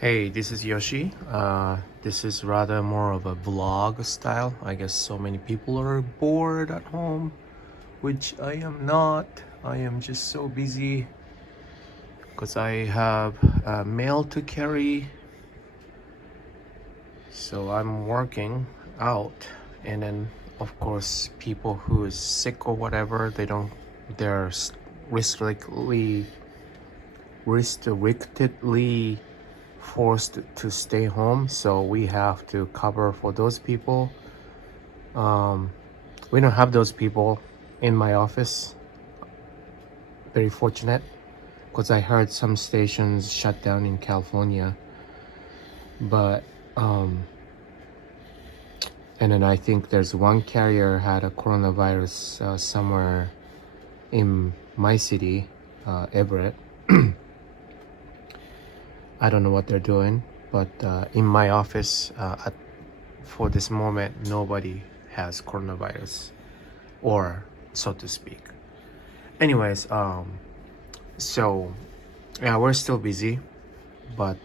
Hey, this is Yoshi. This is rather more of a vlog style. I guess so many people are bored at home, which I am not. I am just so busy because I have mail to carry. So I'm working out, and then of course people who is sick or whatever, they're restrictedly forced to stay home, so we have to cover for those people. We don't have those people in my office. Very fortunate, because I heard some stations shut down in California, but and then I think there's one carrier had a coronavirus somewhere in my city, Everett. I don't know what they're doing, but in my office for this moment, nobody has coronavirus, or so to speak. Anyways, so yeah, we're still busy, but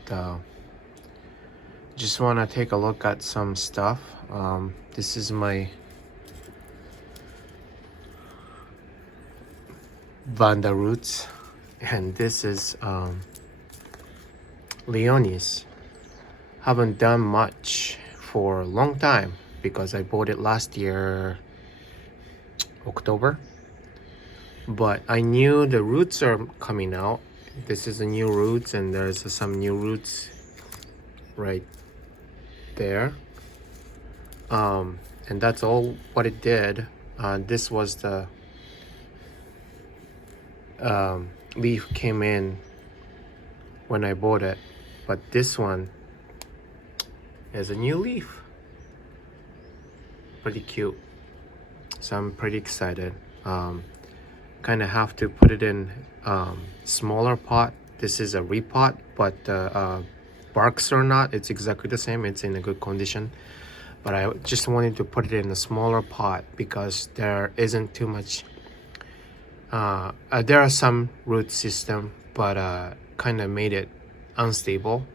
just want to take a look at some stuff. This is my Vanda roots, and this is Leonis. Haven't done much for a long time because I bought it last year October, but I knew the roots are coming out. This is the new roots, and there's some new roots right there, and that's all what it did. This was the leaf came in when I bought it, but this one is a new leaf. Pretty cute, so I'm pretty excited. Kind of have to put it in smaller pot. This is a repot, but barks or not, it's exactly the same. It's in a good condition, but I just wanted to put it in a smaller pot because there isn't too much there are some root system, but kind of made it unstable,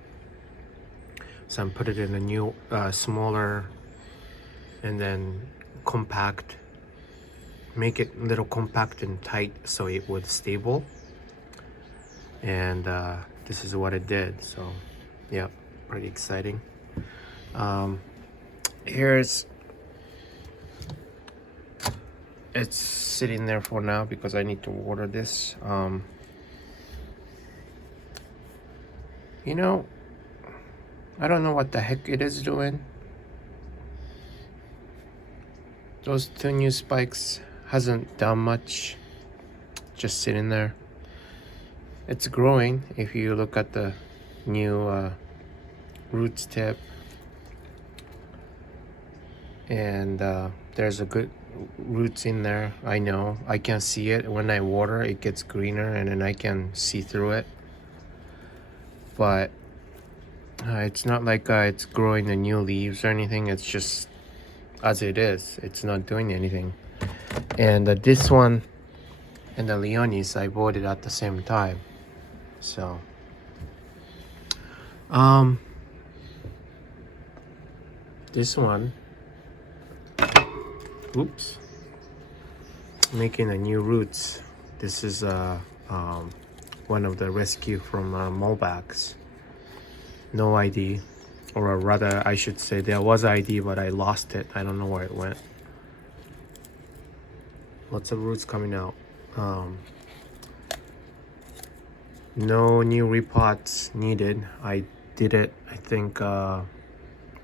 so I'm put it in a new smaller, and then compact, make it a little compact and tight so it would stable, and this is what it did. So yeah, pretty exciting. Here's it's sitting there for now because I need to water this. You know, I don't know what the heck it is doing. Those two new spikes hasn't done much, just sitting there. It's growing if you look at the new roots tip, and there's a good roots in there. I know I can see it when I water. It gets greener, and then I can see through it, but it's not like it's growing the new leaves or anything. It's just as it is. It's not doing anything. And this one and the Leonis, I bought it at the same time. So this one, oops, making a new roots. This is one of the rescue from Molbach's. No ID, or rather I should say there was ID, but I lost it. I don't know where it went. Lots of roots coming out. No new repots needed. I did it, I think, a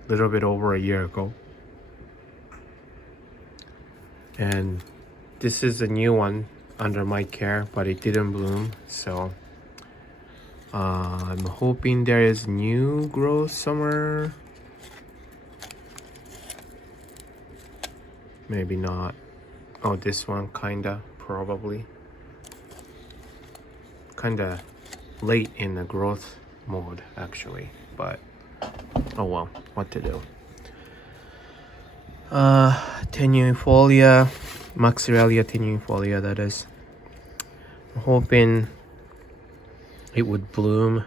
little bit over a year ago. And this is a new one under my care, but it didn't bloom, so I'm hoping there is new growth somewhere. Maybe not. Oh, this one kinda, probably. Kinda late in the growth mode actually, but oh well, what to do. Tenuifolia, Maxillaria tenuifolia, that is. I'm hoping it would bloom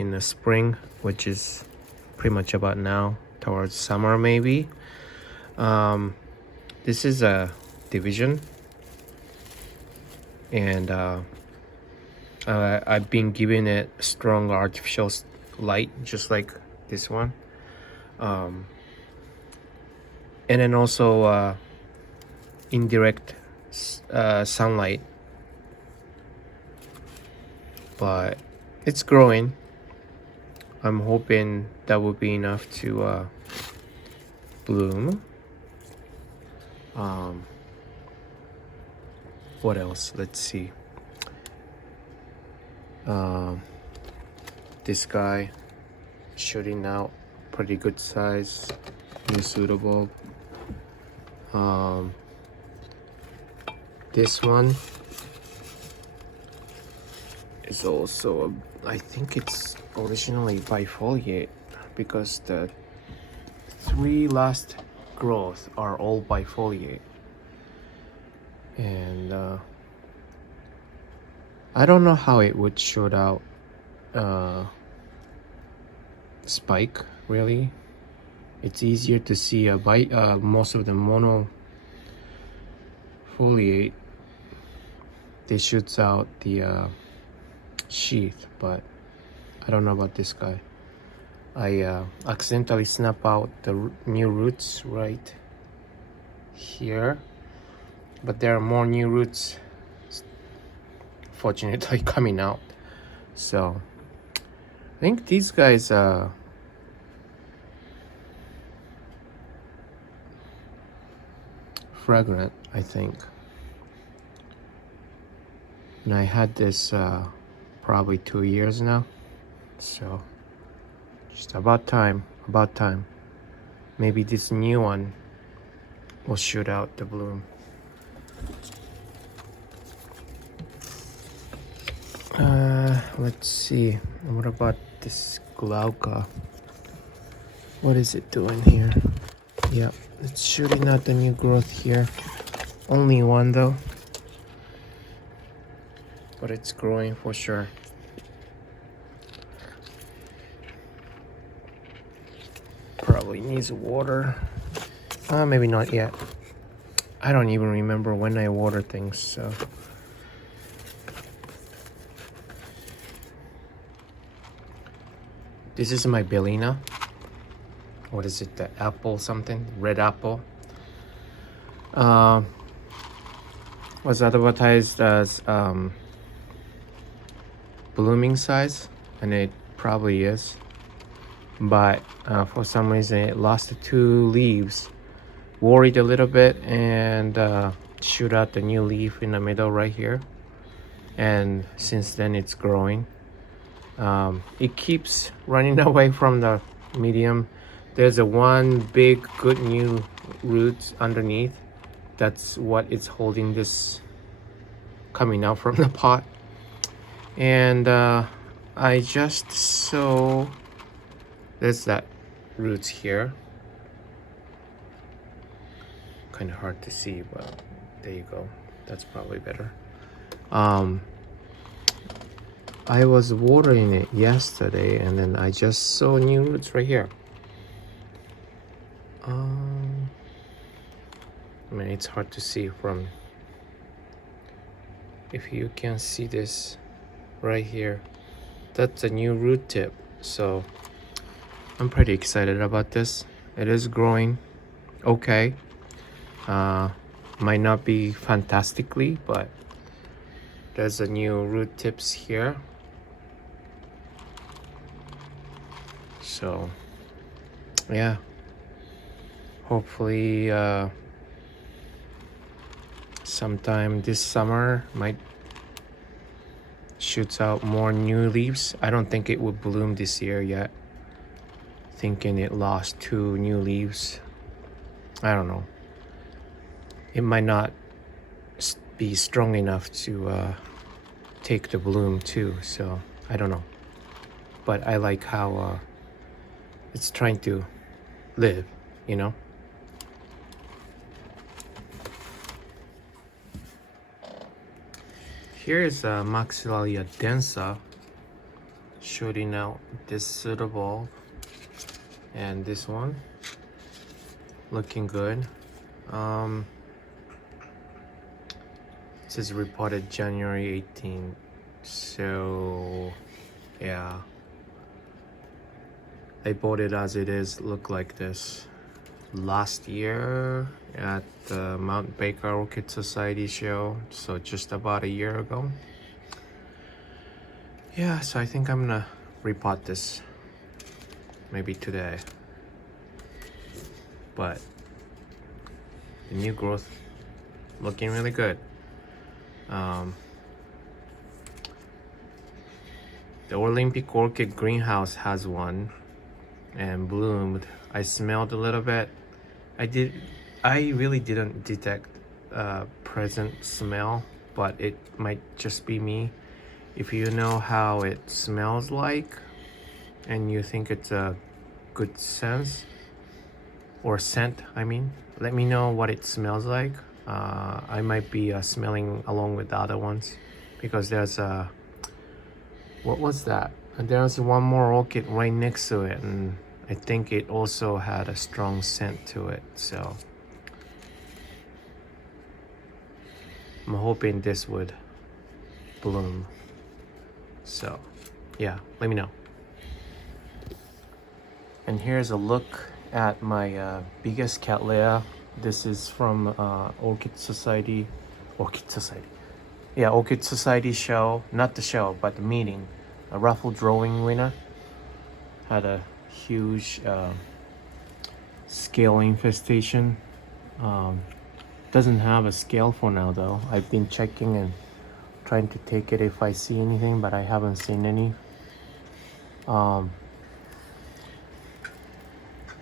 in the spring, which is pretty much about now, towards summer maybe. This is a division, and I've been giving it strong artificial light, just like this one, and then also indirect sunlight, but it's growing. I'm hoping that will be enough to bloom. What else? Let's see. This guy shooting out pretty good size, new suitable. This one is also I think it's originally bifoliate, because the 3 last growth are all bifoliate, and I don't know how it would shoot out spike. Really, it's easier to see a most of the monofoliate, they shoots out the sheath, but I don't know about this guy. I accidentally snap out the new roots right here, but there are more new roots fortunately coming out. So I think these guys fragrant, I think. And I had this probably 2 years now, so just about time. Maybe this new one will shoot out the bloom. Let's see, what about this Glauca? What is it doing here? Yeah, it's shooting out the new growth here. Only one though, but it's growing for sure. Probably needs water. Maybe not yet. I don't even remember when I water things, so. This is my Bellina. What is it? The apple something? Red apple. Was advertised as blooming size, and it probably is. But for some reason it lost 2 leaves. Worried a little bit, and shoot out the new leaf in the middle right here. And since then it's growing. It keeps running away from the medium. There's a one big good new root underneath. That's what it's holding this coming out from the pot. And I just saw there's that roots here. Kind of hard to see, but there you go. That's probably better. I was watering it yesterday, and then I just saw new roots right here. I mean, it's hard to see from, if you can see this right here, that's a new root tip. So I'm pretty excited about this. It is growing okay. Might not be fantastically, but there's a new root tips here. So yeah, hopefully sometime this summer might shoots out more new leaves. I don't think it would bloom this year yet. Thinking it lost 2 new leaves. I don't know. It might not be strong enough to take the bloom too, so I don't know. But I like how it's trying to live, you know? Here is Maxillaria densa shooting out this suitable, and this one looking good. It says reported January 18th, so yeah, I bought it as it is, look like this, last year at the Mount Baker Orchid Society show, so just about a year ago. Yeah, so I think I'm gonna repot this maybe today, but the new growth looking really good. The Olympic Orchid greenhouse has one and bloomed. I smelled a little bit. I really didn't detect a present smell, but it might just be me. If you know how it smells like and you think it's a good sense or scent, I mean, let me know what it smells like. I might be smelling along with the other ones, because there's a, what was that? And there's one more orchid right next to it, and I think it also had a strong scent to it, so I'm hoping this would bloom. So yeah, let me know. And here's a look at my biggest cattleya. This is from Orchid Society. Yeah, Orchid Society show, not the show, but the meeting. A raffle drawing winner had a huge scale infestation. Doesn't have a scale for now though. I've been checking and trying to take it if I see anything, but I haven't seen any.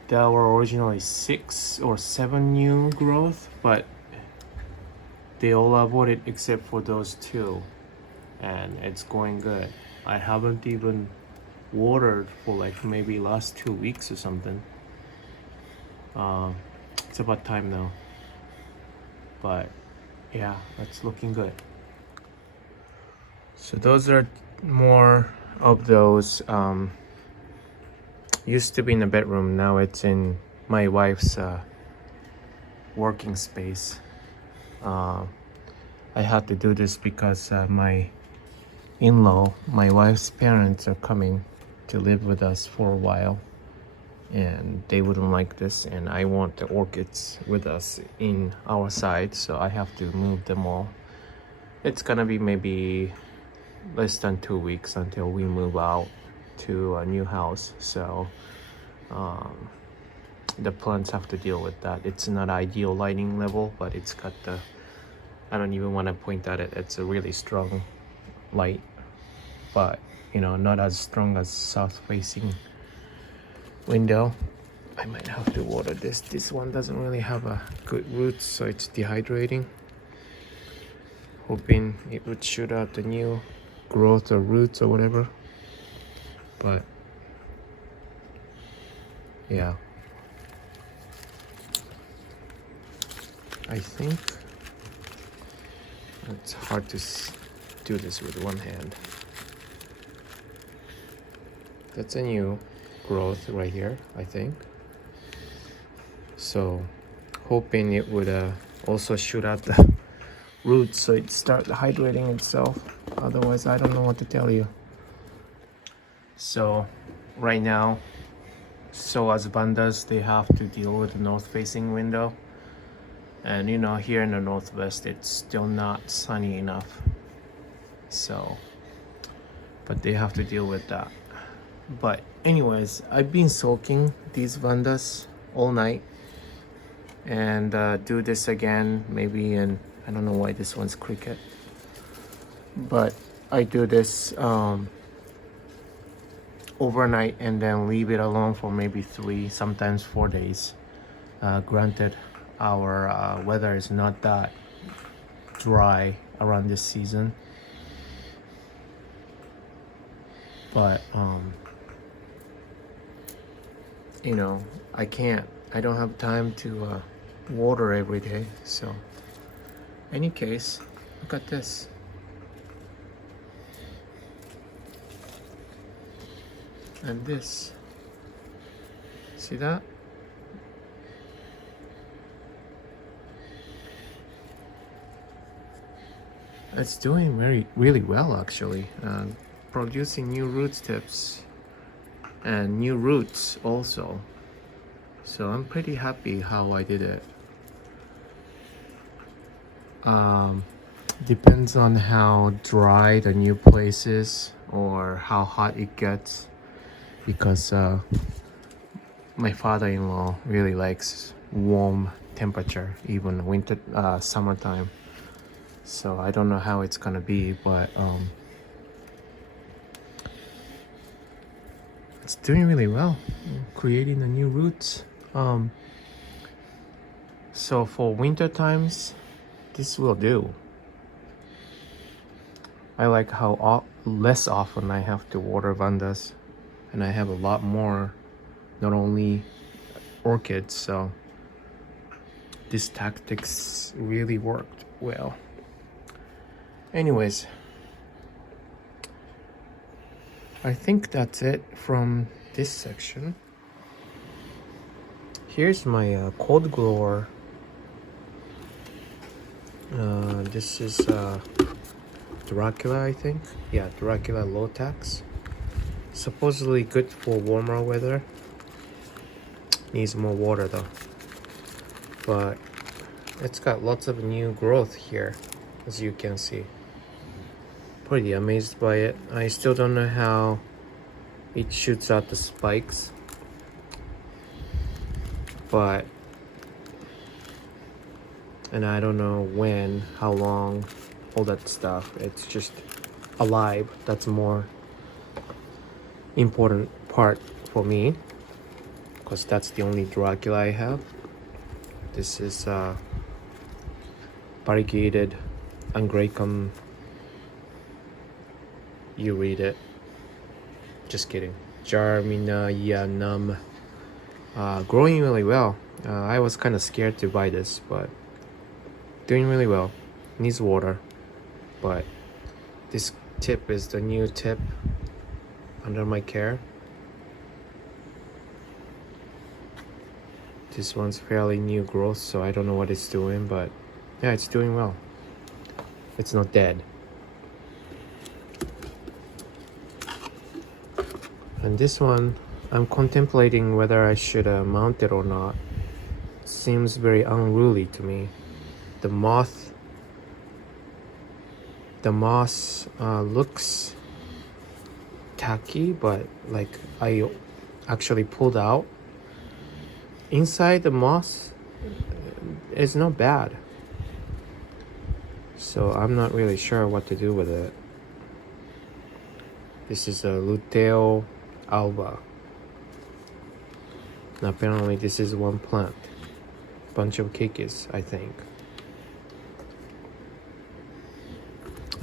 There were originally 6 or 7 new growth, but they all aborted except for those 2, and it's going good. I haven't even watered for like maybe last 2 weeks or something. It's about time now, but yeah, it's looking good. So those are more of those used to be in the bedroom, now it's in my wife's working space. I had to do this because my in-law, my wife's parents, are coming to live with us for a while, and they wouldn't like this, and I want the orchids with us in our side, so I have to move them all. It's gonna be maybe less than 2 weeks until we move out to a new house, so the plants have to deal with that. It's not ideal lighting level, but it's got the, I don't even want to point at it, it's a really strong light, but you know, not as strong as south facing window. I might have to water this. This one doesn't really have a good roots, so it's dehydrating. Hoping it would shoot out the new growth or roots or whatever, but yeah, I think it's hard to do this with one hand. That's a new growth right here, I think. So hoping it would also shoot out the roots so it starts hydrating itself. Otherwise, I don't know what to tell you. So right now, so as bandas, they have to deal with the north facing window, and you know, here in the northwest it's still not sunny enough, so but they have to deal with that. But anyways, I've been soaking these vandas all night, and do this again maybe in, I don't know why this one's cricket, but I do this overnight and then leave it alone for maybe 3, sometimes 4 days. Granted, our weather is not that dry around this season, but you know, I don't have time to water every day. So any case, look at this. And this, see that? It's doing really well actually, producing new root tips and new roots also. So I'm pretty happy how I did it. Depends on how dry the new place is or how hot it gets, because my father-in-law really likes warm temperature, even winter, summertime. So I don't know how it's gonna be, but it's doing really well, creating the new roots. So for winter times, this will do. I like how less often I have to water vandas, and I have a lot more, not only orchids, so this tactics really worked well. Anyways, I think that's it from this section. Here's my cold grower. This is Dracula, I think. Yeah, Dracula low tax. Supposedly good for warmer weather. Needs more water though. But it's got lots of new growth here, as you can see. Pretty amazed by it. I still don't know how it shoots out the spikes, but and I don't know when, how long, all that stuff. It's just alive. That's more important part for me, because that's the only Dracula I have. This is variegated Angraecum. You read it. Just kidding. Jarminayanum. Growing really well. I was kind of scared to buy this, but doing really well. Needs water, but this tip is the new tip under my care. This one's fairly new growth, so I don't know what it's doing, but yeah, it's doing well. It's not dead. And this one, I'm contemplating whether I should mount it or not. It seems very unruly to me. The moss looks tacky, but like I actually pulled out. Inside the moss is not bad. So I'm not really sure what to do with it. This is a Luteo alba. And apparently this is one plant. Bunch of cakeis, I think.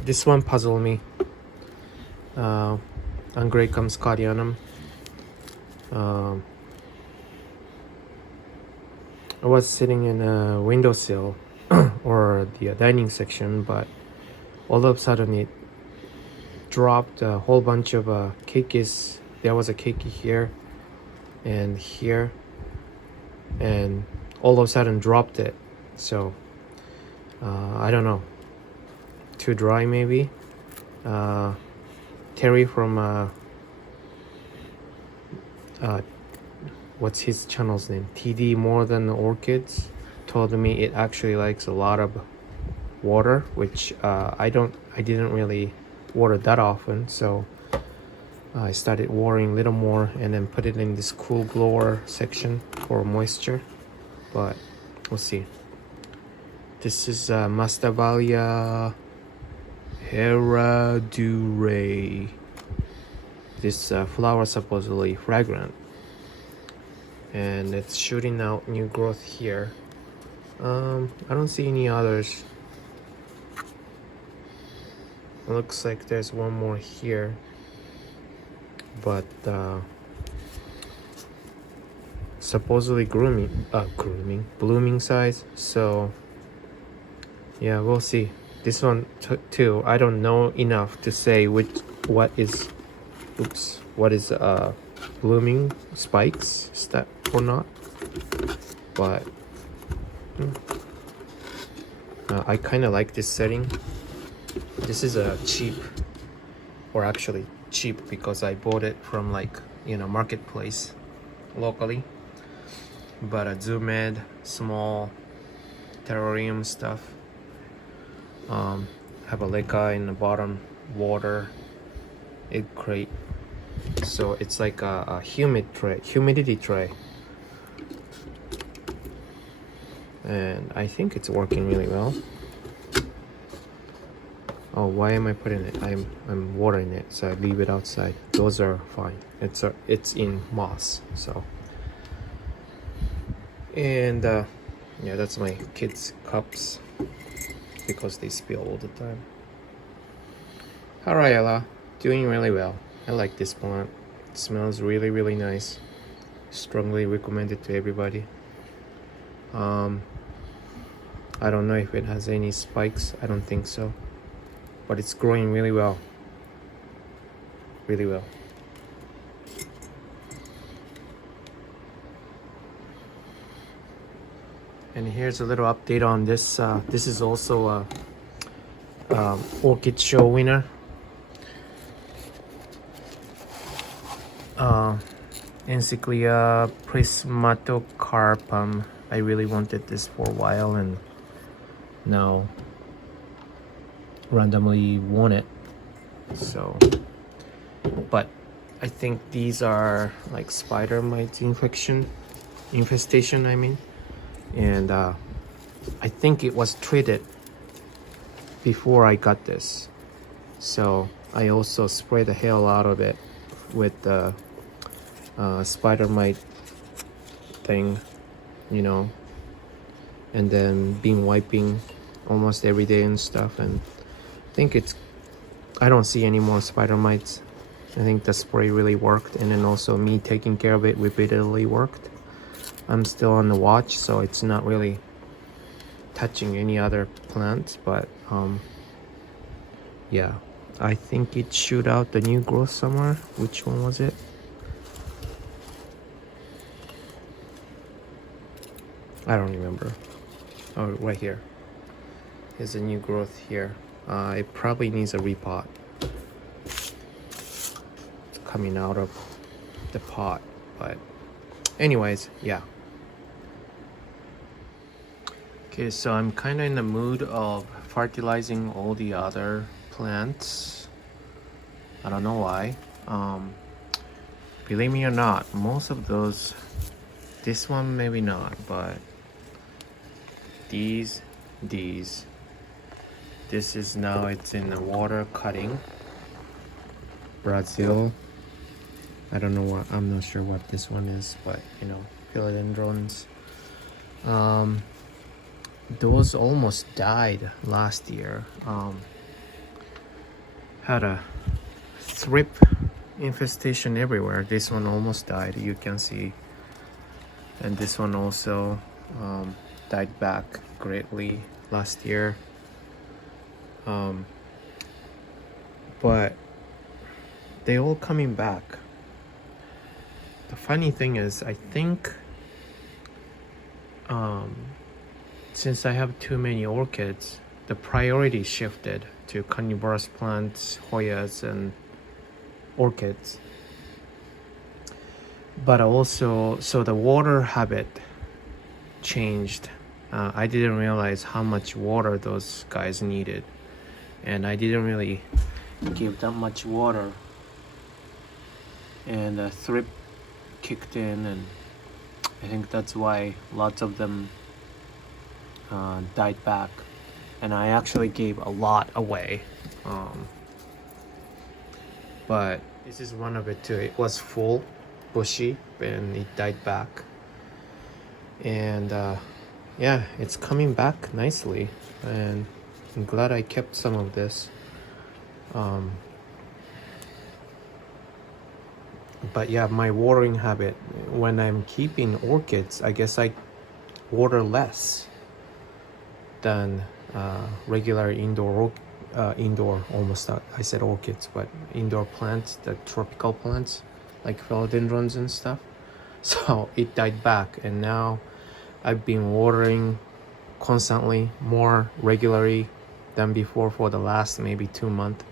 This one puzzled me. Angraecum scadianum. I was sitting in a windowsill or the dining section, but all of a sudden it dropped a whole bunch of cakeis. There was a keiki here and here, and all of a sudden dropped it. So I don't know, too dry maybe. Terry from what's his channel's name, TD More Than Orchids, told me it actually likes a lot of water, which I didn't really water that often, so I started watering a little more and then put it in this cool grower section for moisture. But we'll see. This is Masdevallia herradurae. This flower supposedly fragrant, and it's shooting out new growth here. I don't see any others. It looks like there's one more here, but supposedly blooming size. So yeah, we'll see. This one too, I don't know enough to say what is blooming spikes or not, but I kind of like this setting. This is a cheap, or actually cheap because I bought it from like, you know, marketplace locally, but a Zoomed small terrarium stuff. Have a leca in the bottom, water, egg crate. So it's like a humidity tray. And I think it's working really well. Oh, why am I putting it? I'm watering it, so I leave it outside. Those are fine. It's in moss, so. And yeah, that's my kids' cups because they spill all the time. Alright, Ella, doing really well. I like this plant. It smells really, really nice. Strongly recommend it to everybody. I don't know if it has any spikes. I don't think so. But it's growing really well. Really well. And here's a little update on this. This is also a orchid show winner. Encyclia prismatocarpum. I really wanted this for a while and now randomly won it. So, but I think these are like spider mite infestation, I mean. And I think it was treated before I got this. So I also sprayed the hell out of it with the spider mite thing, you know, and then been wiping almost every day and stuff, and I think I don't see any more spider mites. I think the spray really worked, and then also me taking care of it repeatedly worked. I'm still on the watch, so it's not really touching any other plants, but yeah, I think it shoot out the new growth somewhere. Which one was it? I don't remember. Oh, right here. There's a new growth here. It probably needs a repot. It's coming out of the pot, but anyways, yeah. Okay, so I'm kind of in the mood of fertilizing all the other plants. I don't know why. Believe me or not, most of those, this one maybe not, but these, this is now, it's in the water cutting. Brazil. I don't know what, I'm not sure what this one is, but you know, philodendrons. Those almost died last year. Had a thrip infestation everywhere. This one almost died, you can see. And this one also died back greatly last year. But they all coming back. The funny thing is, I think since I have too many orchids, the priority shifted to carnivorous plants, Hoyas, and orchids. But also, so the water habit changed. I didn't realize how much water those guys needed, and I didn't really give that much water, and the thrip kicked in, and I think that's why lots of them died back. And I actually gave a lot away, but this is one of it too. It was full, bushy, and it died back. And yeah, it's coming back nicely, and I'm glad I kept some of this. But yeah, my watering habit, when I'm keeping orchids, I guess I water less than regular indoor almost, I said orchids, but indoor plants, the tropical plants. like philodendrons and stuff. So it died back, and now I've been watering constantly, more regularly than before for the last maybe 2 months.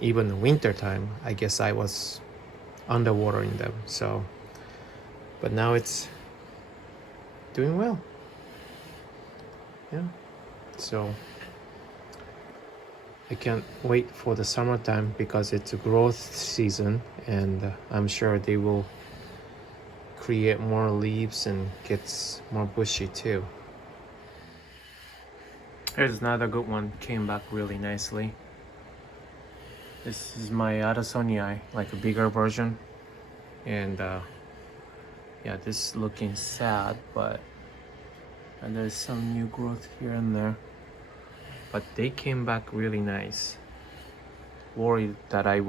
Even the winter time, I guess I was underwatering them. So, but now it's doing well. Yeah. So I can't wait for the summertime because it's a growth season, and I'm sure they will create more leaves and gets more bushy too. Here's another good one, came back really nicely. This is my Addisonii, like a bigger version, and yeah, this is looking sad, but and there's some new growth here and there, but they came back really nice. Worried that I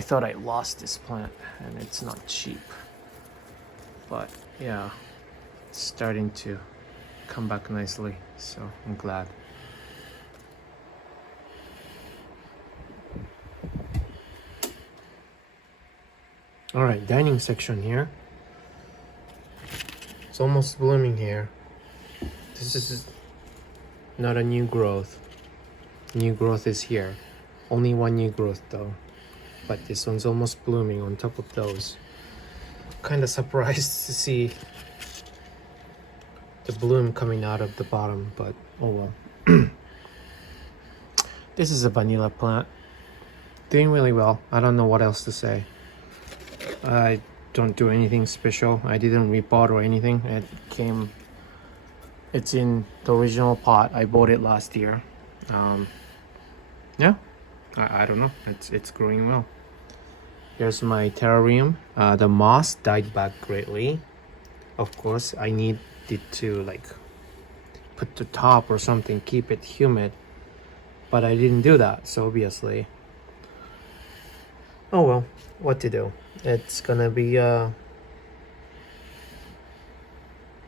thought I lost this plant, and it's not cheap, but yeah, it's starting to come back nicely, so I'm glad. All right, dining section here. It's almost blooming here. This is not a new growth. New growth is here. Only one new growth though. But this one's almost blooming on top of those. Kind of surprised to see the bloom coming out of the bottom, but oh well. This is a vanilla plant. Doing really well. I don't know what else to say. I don't do anything special. I didn't repot or anything. It's in the original pot. I bought it last year. Yeah, I don't know. It's growing well. Here's my terrarium. The moss died back greatly. Of course, I need it to like put the top or something, keep it humid. But I didn't do that, so obviously. Oh well, what to do? It's gonna be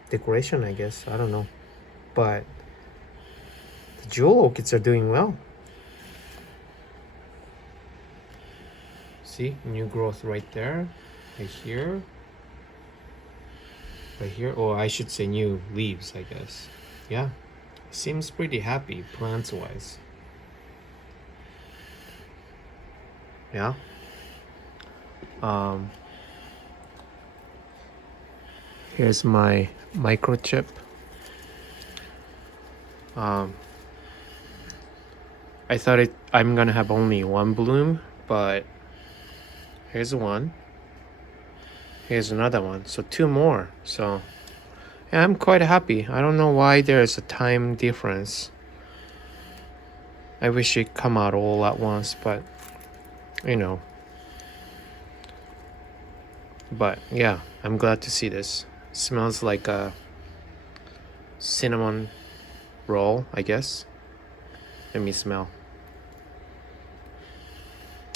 decoration, I guess. I don't know. But the jewel orchids are doing well. See, new growth right there, right here, right here. Or I should say new leaves, I guess. Yeah, seems pretty happy plants wise. Yeah. Here's my microchip. I thought I'm gonna have only one bloom, but here's one. Here's another one. So 2 more. So yeah, I'm quite happy. I don't know why there's a time difference. I wish it come out all at once, but you know. But yeah, I'm glad to see this. Smells like a cinnamon roll, I guess. Let me smell.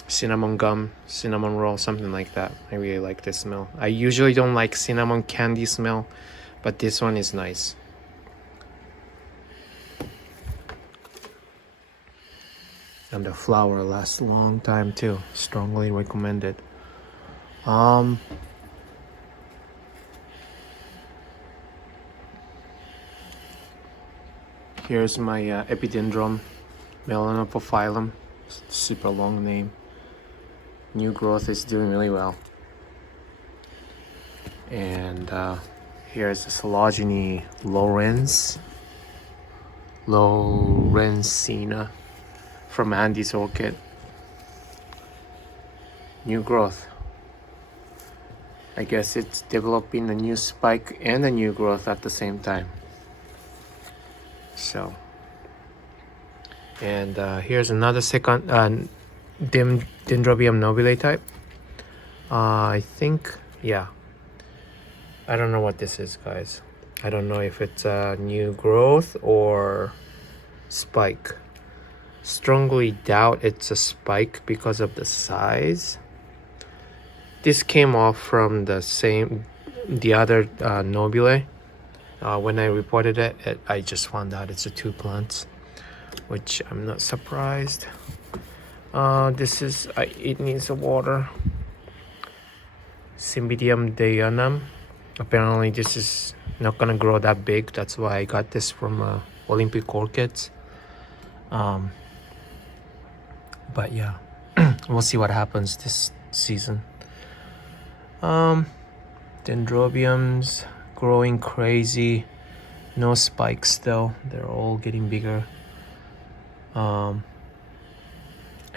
Cinnamon gum, cinnamon roll, something like that. I really like this smell. I usually don't like cinnamon candy smell, but this one is nice. And the flower lasts a long time too. Strongly recommended. Here's my epidendrum, melanopophyllum. Super long name. New growth is doing really well. And here's the Phylogeny Lorenzina from Andy's orchid. New growth. I guess it's developing a new spike and a new growth at the same time. So, and here's another second Dendrobium nobile type. I think, yeah. I don't know what this is, guys. I don't know if it's a new growth or spike. Strongly doubt it's a spike because of the size. This came off from the other nobile. When I reported it, I just found out it's a 2 plants, which I'm not surprised. This is, it needs a water. Cymbidium dianum. Apparently this is not gonna grow that big. That's why I got this from Olympic Orchids. But yeah, we'll see what happens this season. Dendrobiums growing crazy. No spikes though. They're all getting bigger. I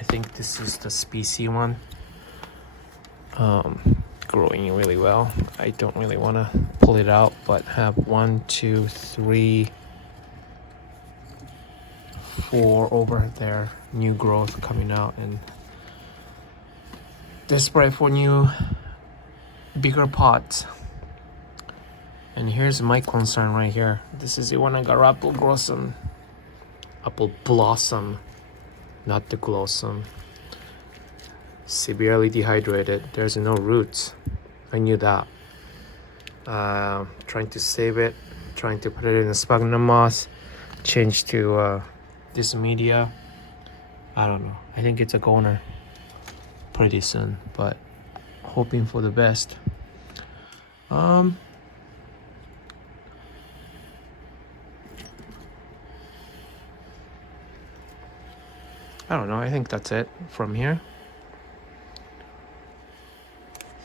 think this is the species one. Growing really well. I don't really want to pull it out, but have 1, 2, 3, 4 over there, new growth coming out, and desperate for new bigger pots. And here's my concern right here. This is the one I got apple blossom, not the blossom. Severely dehydrated. There's no roots. I knew that. Trying to save it, trying to put it in a sphagnum moss, change to this media. I don't know. I think it's a goner pretty soon, but hoping for the best. I don't know. I think that's it from here.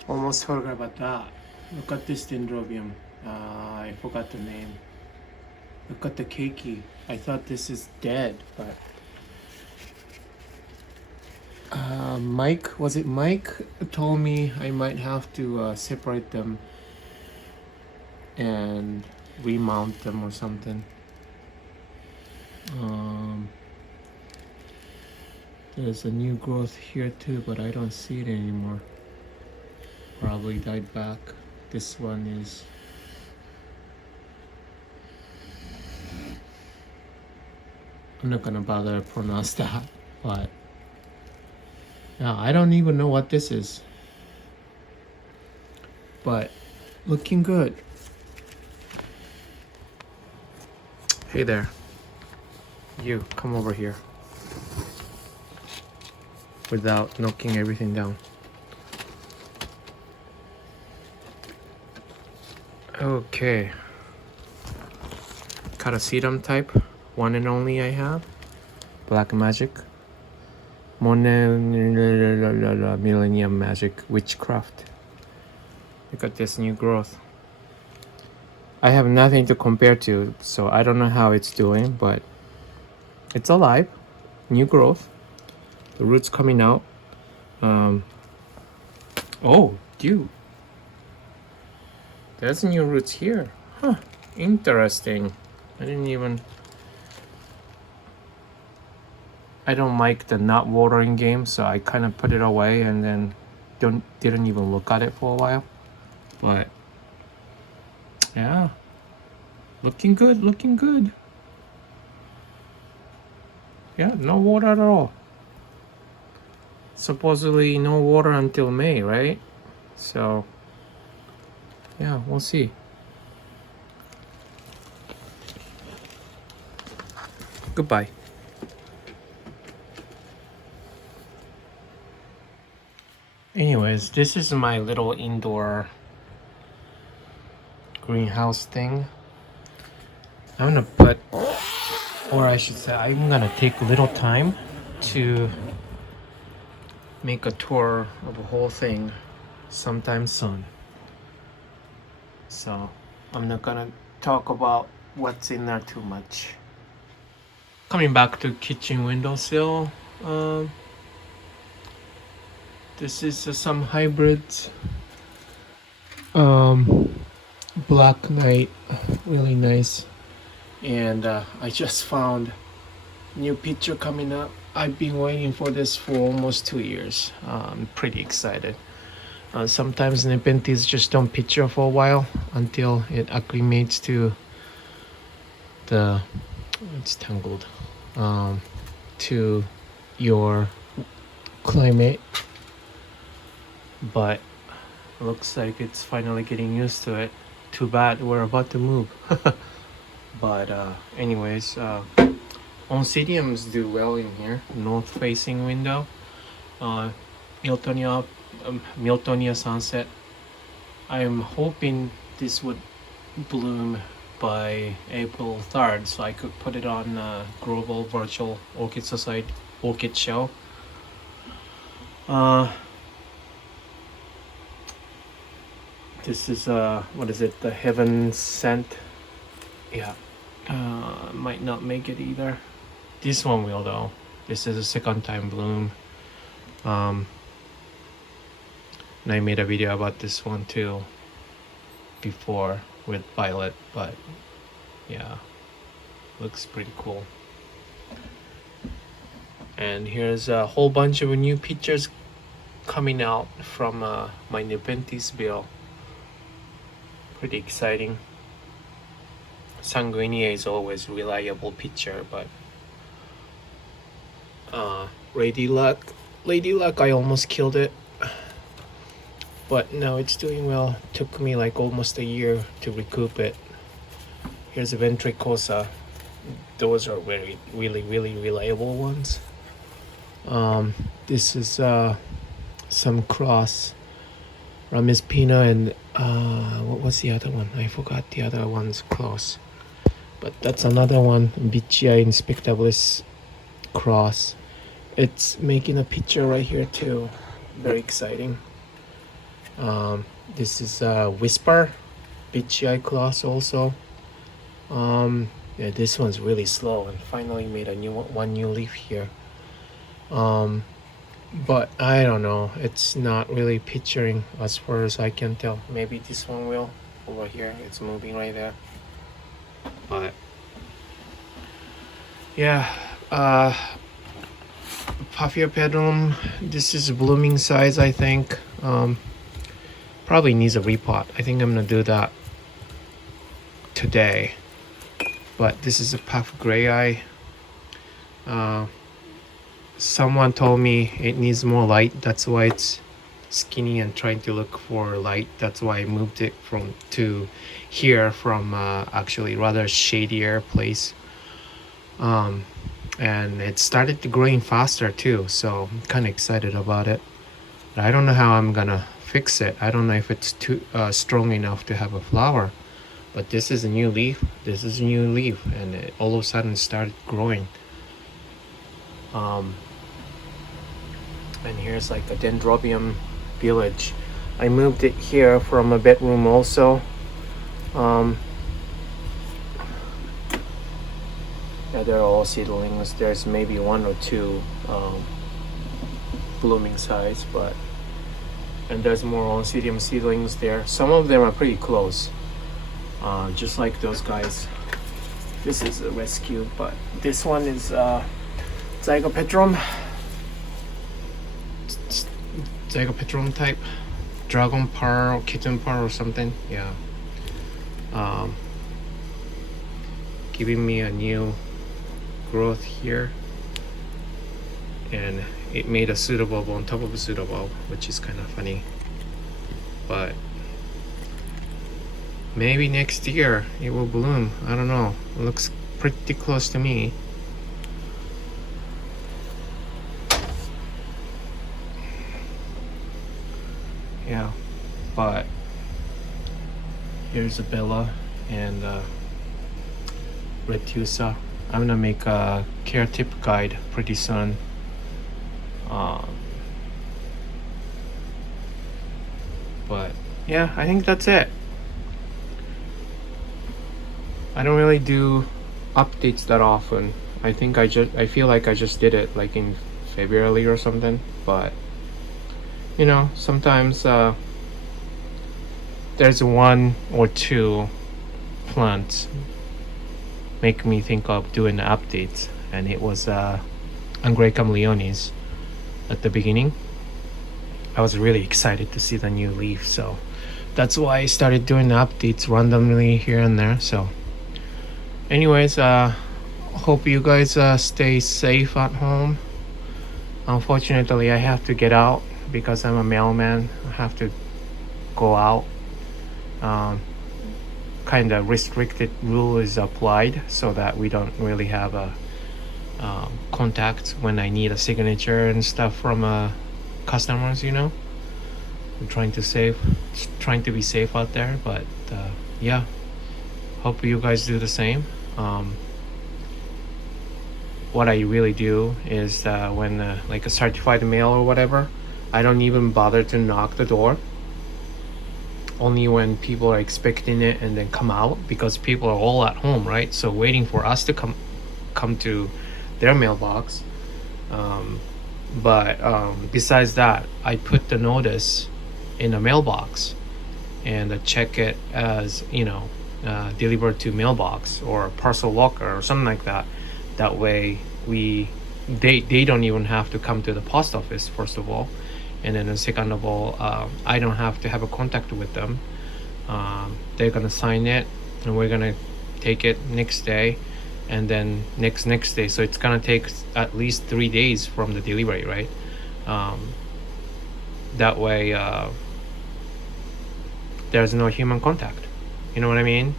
Almost forgot about that. Look at this dendrobium. I forgot the name. Look at the keiki. I thought this is dead, but Mike, was it Mike, told me I might have to separate them and remount them or something. There's a new growth here too, but I don't see it anymore. Probably died back. This one is I'm not gonna bother to pronounce that, but yeah, I don't even know what this is, but looking good. Hey there, you come over here without knocking everything down. Okay, Catasetum type, one and only I have. Black Magic. Millennium Magic Witchcraft. Look at this new growth. I have nothing to compare to, so I don't know how it's doing, but it's alive. New growth. The roots coming out. Oh, dude. There's new roots here. Huh. Interesting. I don't like the not watering game, so I kind of put it away and then didn't even look at it for a while. But yeah, looking good, looking good. Yeah, no water at all. Supposedly no water until May, right? So yeah, we'll see. Goodbye. Anyways, this is my little indoor greenhouse thing. I'm gonna put, or I should say, I'm gonna take a little time to make a tour of the whole thing sometime soon. So I'm not gonna talk about what's in there too much. Coming back to kitchen windowsill. This is some hybrids. Black Knight, really nice. And I just found new picture coming up. I've been waiting for this for almost 2 years. I'm pretty excited. Sometimes Nepenthes just don't picture for a while until it acclimates to the, it's tangled, to your climate. But looks like it's finally getting used to it. Too bad we're about to move. But anyways, Oncidiums do well in here. North facing window. Miltonia Sunset. I'm hoping this would bloom by April 3rd, so I could put it on Global Virtual Orchid Society Orchid Show. This is what is it? The Heaven Sent. Yeah. Might not make it either. This one will though. This is a second time bloom. And I made a video about this one too before with violet, but yeah, looks pretty cool. And here's a whole bunch of new pictures coming out from my Nepenthes bill. Pretty exciting. Sanguinea is always reliable picture, but Lady Luck, I almost killed it, but now it's doing well. Took me like almost a year to recoup it. Here's a Ventricosa. Those are really reliable ones. This is some cross Ramespina and what was the other one? I forgot the other one's close, but that's another one, Bichia inspectabilis cross. It's making a picture right here too, very exciting. This is Whisper Bichia cross also. Yeah, this one's really slow and finally made a one new leaf here. But I don't know, it's not really picturing as far as I can tell. Maybe this one will. Over here it's moving right there, but yeah. Paphiopedilum, this is blooming size, I think. Probably needs a repot. I think I'm gonna do that today. But this is a Paph Grayi. Someone told me it needs more light, that's why it's skinny and trying to look for light. That's why I moved it from to here from actually rather shadier place. And it started to growing faster too, so I'm kind of excited about it. But I don't know how I'm gonna fix it. I don't know if it's too strong enough to have a flower. But this is a new leaf. This is a new leaf, and it all of a sudden started growing. And here's like a Dendrobium Village. I moved it here from a bedroom also. Yeah, they're all seedlings. There's maybe one or two blooming size, and there's more Oncidium seedlings there. Some of them are pretty close, just like those guys. This is a rescue, but this one is Zygopetrum type, Dragon Pearl, Kitten Pearl or something. Yeah. Giving me a new growth here, and it made a pseudobulb on top of a pseudobulb, which is kind of funny. But maybe next year it will bloom. I don't know. It looks pretty close to me. Yeah, but here's a Bella and Retusa. I'm gonna make a care tip guide pretty soon. But yeah, I think that's it. I don't really do updates that often. I think I feel like I just did it like in February or something, but you know, sometimes there's one or two plants make me think of doing the updates, and it was Angraecum leonis at the beginning. I was really excited to see the new leaf, so that's why I started doing the updates randomly here and there. So anyways, hope you guys stay safe at home. Unfortunately, I have to get out because I'm a mailman. I have to go out. Kind of restricted rule is applied so that we don't really have a contact when I need a signature and stuff from customers, you know. I'm trying to be safe out there, but yeah, hope you guys do the same. What I really do is when like a certified mail or whatever, I don't even bother to knock the door. Only when people are expecting it and then come out, because people are all at home, right? So waiting for us to come to their mailbox. But besides that, I put the notice in a mailbox and check it as, you know, delivered to mailbox or parcel locker or something like that. That way they don't even have to come to the post office, first of all, and then second of all, I don't have to have a contact with them. They're gonna sign it and we're gonna take it next day, and then next day, so it's gonna take at least 3 days from the delivery, right? That way there's no human contact, you know what I mean?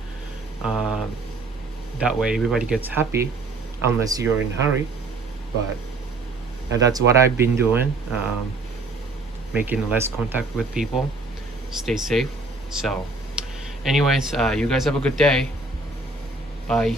That way everybody gets happy, unless you're in a hurry. But that's what I've been doing, making less contact with people, stay safe. So anyways, you guys have a good day. Bye.